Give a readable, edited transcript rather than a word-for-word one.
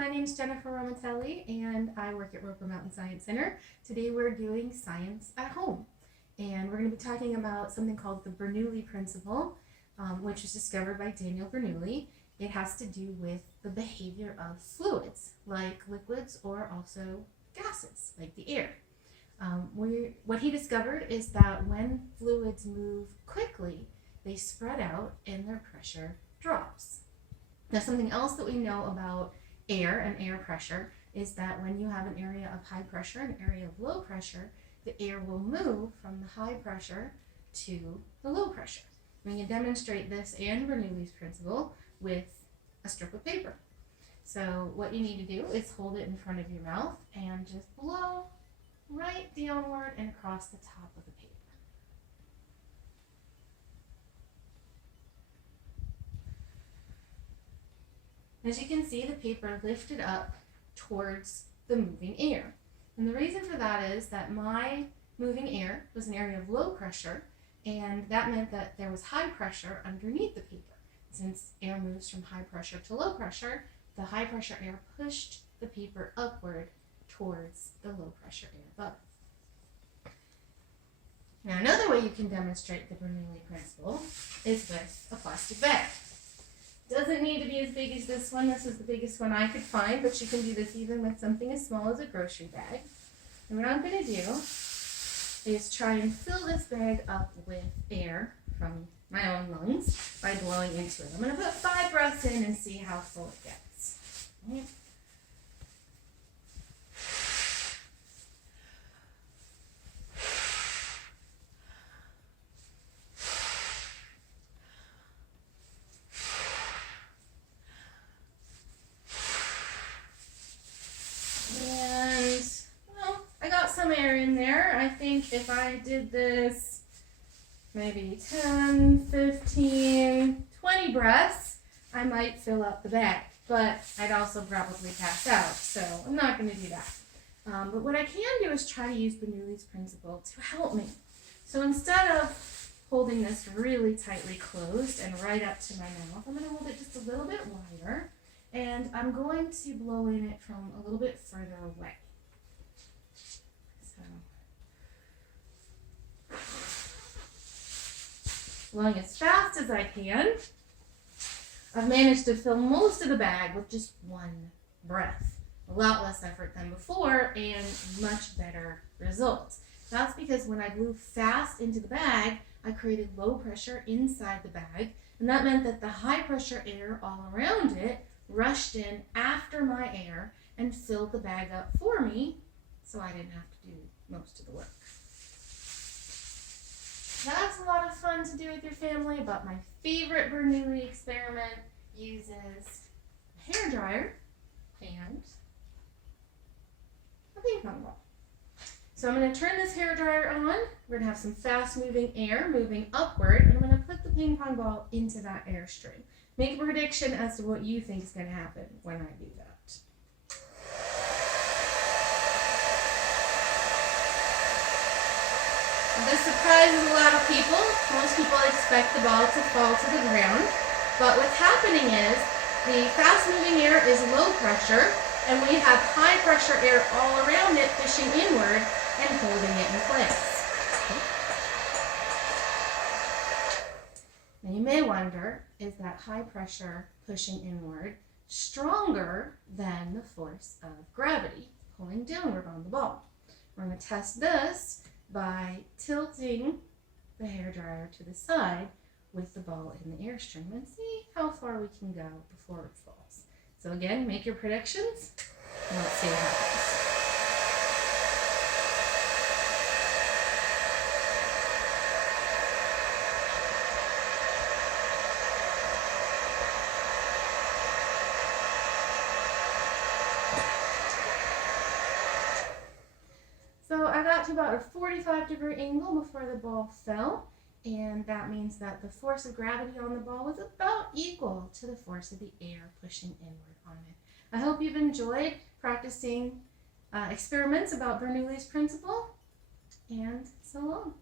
my name is Jennifer Romatelli and I work at Roper Mountain Science Center. Today we're doing science at home and we're going to be talking about something called the Bernoulli Principle, which was discovered by Daniel Bernoulli. It has to do with the behavior of fluids like liquids or also gases like the air. What he discovered is that when fluids move quickly, they spread out and their pressure drops. Now, something else that we know about air and air pressure is that when you have an area of high pressure and an area of low pressure, the air will move from the high pressure to the low pressure. We can demonstrate this and Bernoulli's principle with a strip of paper. So what you need to do is hold it in front of your mouth and just blow right downward and across the top of the paper. As you can see, the paper lifted up towards the moving air. And the reason for that is that my moving air was an area of low pressure, and that meant that there was high pressure underneath the paper. Since air moves from high pressure to low pressure, the high pressure air pushed the paper upward towards the low pressure air above. Now, another way you can demonstrate the Bernoulli principle is with a plastic bag. Doesn't need to be as big as this one. This is the biggest one I could find, but you can do this even with something as small as a grocery bag. And what I'm going to do is try and fill this bag up with air from my own lungs by blowing into it. I'm going to put 5 breaths in and see how full it gets. Okay. Some air in there. I think if I did this maybe 10, 15, 20 breaths, I might fill up the bag, but I'd also probably pass out, so I'm not going to do that. But what I can do is try to use Bernoulli's principle to help me. So instead of holding this really tightly closed and right up to my mouth, I'm going to hold it just a little bit wider, and I'm going to blow in it from a little bit further away. Blowing as fast as I can. I've managed to fill most of the bag with just one breath. A lot less effort than before and much better results. That's because when I blew fast into the bag, I created low pressure inside the bag, and that meant that the high pressure air all around it rushed in after my air and filled the bag up for me, so I didn't have to do most of the work. That's a lot of fun to do with your family, but my favorite Bernoulli experiment uses a hairdryer and a ping pong ball. So I'm going to turn this hairdryer on. We're going to have some fast moving air moving upward, and I'm going to put the ping pong ball into that airstream. Make a prediction as to what you think is going to happen when I do that. This surprises a lot of people. Most people expect the ball to fall to the ground. But what's happening is the fast-moving air is low pressure, and we have high-pressure air all around it pushing inward and holding it in place. Now you may wonder, is that high pressure pushing inward stronger than the force of gravity pulling downward on the ball? We're going to test this by tilting the hairdryer to the side with the ball in the airstream and see how far we can go before it falls. So again, make your predictions and let's see what happens. So I got to about a 45-degree angle before the ball fell, and that means that the force of gravity on the ball was about equal to the force of the air pushing inward on it. I hope you've enjoyed practicing experiments about Bernoulli's principle, and so long.